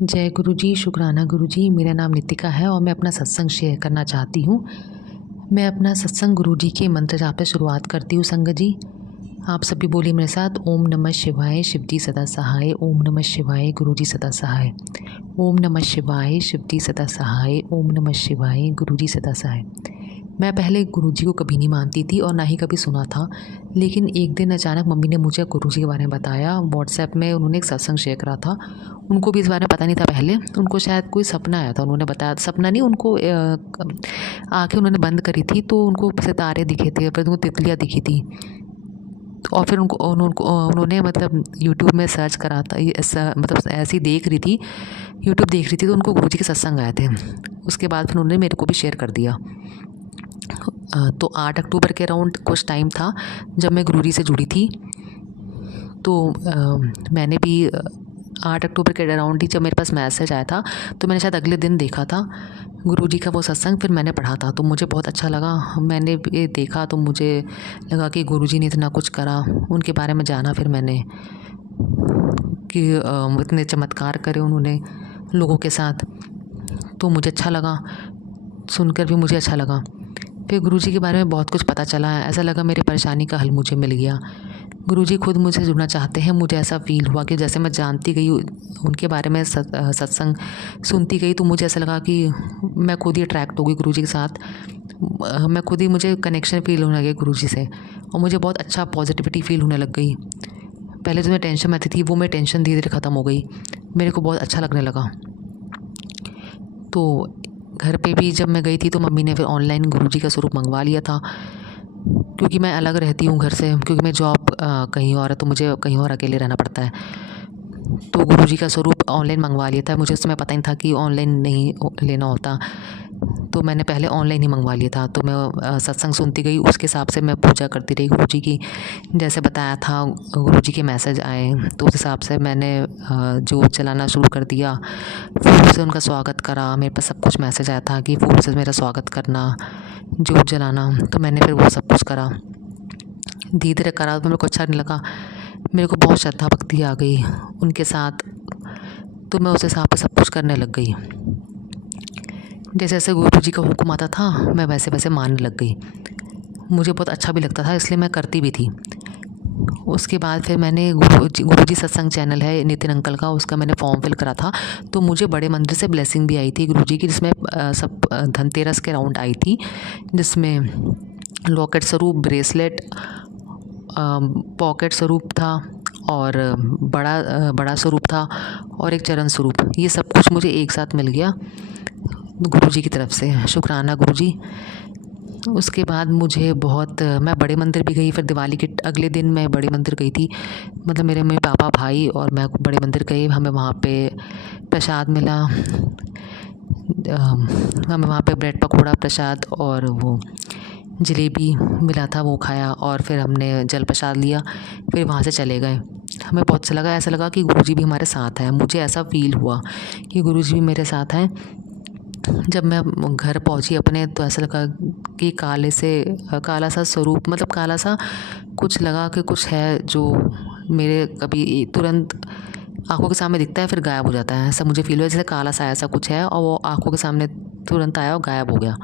जय गुरु जी, शुक्राना गुरु जी। मेरा नाम नितिका है और मैं अपना सत्संग शेयर करना चाहती हूँ। मैं अपना सत्संग गुरु जी के मंत्र जाप से शुरुआत करती हूँ। संगत जी, आप सभी बोलिए मेरे साथ, ओम नमः शिवाय, शिव जी सदा सहाय। ओम नमः शिवाय, गुरु जी सदा सहाय। ओम नमः शिवाय, शिव जी सदा सहाय। ओम नमः शिवाय, गुरु जी सदा सहाय। मैं पहले गुरु जी को कभी नहीं मानती थी और ना ही कभी सुना था, लेकिन एक दिन अचानक मम्मी ने मुझे गुरु जी के बारे में बताया। व्हाट्सएप में उन्होंने एक सत्संग शेयर करा था। उनको भी इस बारे में पता नहीं था पहले। उनको शायद कोई सपना आया था, उन्होंने बताया। सपना नहीं, उनको आँखें उन्होंने बंद करी थी तो उनको सितारे दिखे थे, फिर उनको तितलियाँ दिखी थी। और फिर उन्होंने मतलब यूट्यूब में सर्च करा था, मतलब ऐसे ही देख रही थी, यूट्यूब देख रही थी तो उनको गुरु जी के सत्संग आए थे। उसके बाद फिर उन्होंने मेरे को भी शेयर कर दिया। तो 8 अक्टूबर के अराउंड कुछ टाइम था जब मैं गुरु जी से जुड़ी थी। तो मैंने भी 8 अक्टूबर के अराउंड ही जब मेरे पास मैसेज आया था तो मैंने शायद अगले दिन देखा था गुरु जी का वो सत्संग। फिर मैंने पढ़ा था तो मुझे बहुत अच्छा लगा। मैंने ये देखा तो मुझे लगा कि गुरु जी ने इतना कुछ करा, उनके बारे में जाना। फिर मैंने कि इतने चमत्कार करे उन्होंने लोगों के साथ, तो मुझे अच्छा लगा, सुनकर भी मुझे अच्छा लगा। फिर गुरु जी के बारे में बहुत कुछ पता चला। ऐसा लगा मेरी परेशानी का हल मुझे मिल गया। गुरु जी खुद मुझसे जुड़ना चाहते हैं। मुझे ऐसा फ़ील हुआ कि जैसे मैं जानती गई उनके बारे में, सत्संग सुनती गई, तो मुझे ऐसा लगा कि मैं खुद ही अट्रैक्ट हो गई गुरु जी के साथ। मैं खुद ही, मुझे कनेक्शन फ़ील होने लगे गुरु जी से और मुझे बहुत अच्छा पॉजिटिविटी फ़ील होने लग गई। पहले जो मैं टेंशन में आती थी वो मेरी टेंशन धीरे धीरे ख़त्म हो गई। मेरे को बहुत अच्छा लगने लगा। तो घर पे भी जब मैं गई थी तो मम्मी ने फिर ऑनलाइन गुरु जी का स्वरूप मंगवा लिया था, क्योंकि मैं अलग रहती हूँ घर से, क्योंकि मैं जॉब कहीं और है तो मुझे कहीं और अकेले रहना पड़ता है। तो गुरु जी का स्वरूप ऑनलाइन मंगवा लिया था। मुझे उस समय पता नहीं था कि ऑनलाइन नहीं लेना होता, तो मैंने पहले ऑनलाइन ही मंगवा लिया था। तो मैं सत्संग सुनती गई, उसके हिसाब से मैं पूजा करती रही गुरु जी की। जैसे बताया था गुरु जी के मैसेज आए तो उस हिसाब से मैंने जोत जलाना शुरू कर दिया। फूल से उनका स्वागत करा। मेरे पास सब कुछ मैसेज आया था कि फूल से मेरा स्वागत करना, जोत जलाना। तो मैंने फिर वो सब कुछ करा, धीरे धीरे करा तो मेरे को अच्छा नहीं लगा। मेरे को बहुत श्रद्धा भक्ति आ गई उनके साथ, तो मैं उस हिसाब से सब कुछ करने लग गई। जैसे जैसे गुरु जी का हुक्म आता था मैं वैसे वैसे मानने लग गई। मुझे बहुत अच्छा भी लगता था, इसलिए मैं करती भी थी। उसके बाद फिर मैंने गुरु जी सत्संग चैनल है नितिन अंकल का, उसका मैंने फॉर्म फिल करा था। तो मुझे बड़े मंदिर से ब्लेसिंग भी आई थी गुरु जी की, जिसमें सब धनतेरस के राउंड आई थी, जिसमें लॉकेट स्वरूप, ब्रेसलेट, पॉकेट स्वरूप था और बड़ा स्वरूप था और एक चरण स्वरूप। ये सब कुछ मुझे एक साथ मिल गया गुरु जी की तरफ से। शुक्राना गुरु जी। उसके बाद मुझे बहुत, मैं बड़े मंदिर भी गई। फिर दिवाली के अगले दिन मैं बड़े मंदिर गई थी। मतलब मेरे पापा, भाई और मैं बड़े मंदिर गए। हमें वहाँ पे प्रसाद मिला। हमें वहाँ पे ब्रेड पकौड़ा प्रसाद और वो जलेबी मिला था, वो खाया और फिर हमने जल प्रसाद लिया। फिर वहाँ से चले गए। हमें बहुत अच्छा लगा, ऐसा लगा कि गुरु जी भी हमारे साथ हैं। मुझे ऐसा फ़ील हुआ कि गुरु जी भी मेरे साथ हैं। जब मैं घर पहुंची अपने तो ऐसा लगा कि काला सा स्वरूप, मतलब काला सा कुछ लगा कि कुछ है जो मेरे कभी तुरंत आंखों के सामने दिखता है फिर गायब हो जाता है। ऐसा मुझे फील हुआ जैसे काला सा ऐसा कुछ है और वो आंखों के सामने तुरंत आया और गायब हो गया।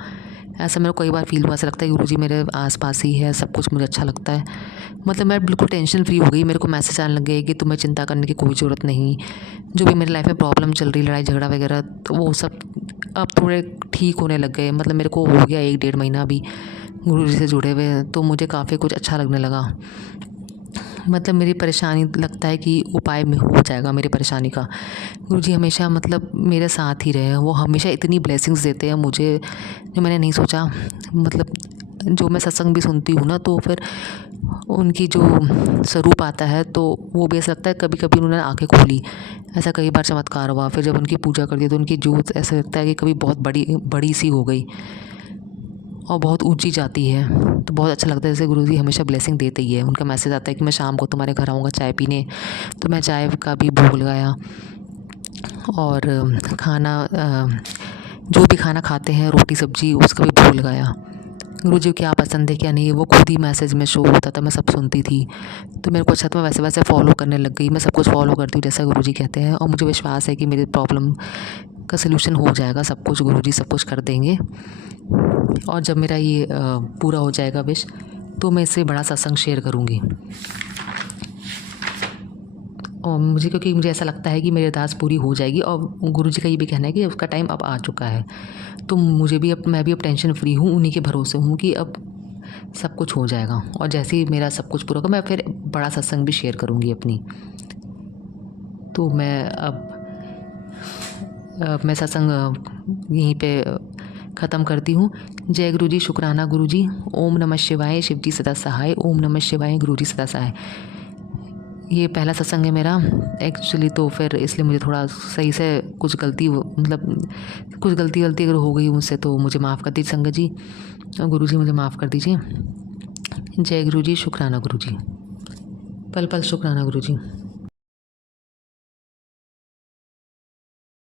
ऐसा मेरे को कई बार फील हुआ। ऐसा लगता है गुरु जी मेरे आसपास ही है, सब कुछ मुझे अच्छा लगता है। मतलब मैं बिल्कुल टेंशन फ्री हो गई। मेरे को मैसेज आने लगे कि तुम्हें चिंता करने की कोई ज़रूरत नहीं। जो भी मेरी लाइफ में प्रॉब्लम चल रही, लड़ाई झगड़ा वगैरह, तो वो सब अब थोड़े ठीक होने लग गए। मतलब मेरे को हो गया 1-1.5 महीना भी गुरु जी से जुड़े हुए, तो मुझे काफ़ी कुछ अच्छा लगने लगा। मतलब मेरी परेशानी, लगता है कि उपाय में हो जाएगा मेरी परेशानी का। गुरु जी हमेशा मतलब मेरे साथ ही रहे। वो हमेशा इतनी ब्लेसिंग्स देते हैं मुझे जो मैंने नहीं सोचा। मतलब जो मैं सत्संग भी सुनती हूँ ना, तो फिर उनकी जो स्वरूप आता है तो वो भी ऐसा लगता है कभी कभी उन्होंने आंखें खोली। ऐसा कई बार चमत्कार हुआ। फिर जब उनकी पूजा करती है तो उनकी जोत ऐसा लगता है कि कभी बहुत बड़ी बड़ी सी हो गई और बहुत ऊंची जाती है, तो बहुत अच्छा लगता है। जैसे गुरुजी हमेशा ब्लेसिंग देते ही है। उनका मैसेज आता है कि मैं शाम को तुम्हारे घर आऊँगा चाय पीने, तो मैं चाय का भी भोग लगाया और खाना, जो भी खाना खाते हैं रोटी सब्जी, उसका भी भोग लगाया। गुरुजी को क्या पसंद है क्या नहीं, वो खुद ही मैसेज में शो होता था, मैं सब सुनती थी। तो मेरे को अच्छा था, मैं वैसे वैसे फॉलो करने लग गई। मैं सब कुछ फॉलो करती हूँ जैसा गुरुजी कहते हैं, और मुझे विश्वास है कि मेरी प्रॉब्लम का सलूशन हो जाएगा। सब कुछ गुरुजी सब कुछ कर देंगे। और जब मेरा ये पूरा हो जाएगा विश, तो मैं इससे बड़ा सत्संग शेयर करूँगी। और क्योंकि मुझे ऐसा लगता है कि मेरी अरदास पूरी हो जाएगी, और गुरुजी का ये भी कहना है कि उसका टाइम अब आ चुका है। तो मैं भी अब टेंशन फ्री हूँ, उन्हीं के भरोसे हूँ कि अब सब कुछ हो जाएगा। और जैसे ही मेरा सब कुछ पूरा होगा, मैं फिर बड़ा सत्संग भी शेयर करूँगी अपनी। तो मैं सत्संग यहीं पे ख़त्म करती हूँ। जय गुरु जी, शुक्राना गुरु जी। ओम नमः शिवाय, शिव जी सदा सहाय। ओम नमः शिवाय, गुरु जी सदा सहाय। ये पहला सत्संग है मेरा एक्चुअली, तो फिर इसलिए मुझे थोड़ा सही से कुछ गलती अगर हो गई मुझसे तो मुझे माफ़ कर दीजिए संगत जी, और गुरु जी मुझे माफ़ कर दीजिए। जय गुरु जी, शुक्राना गुरु जी। पल पल शुक्राना गुरु जी।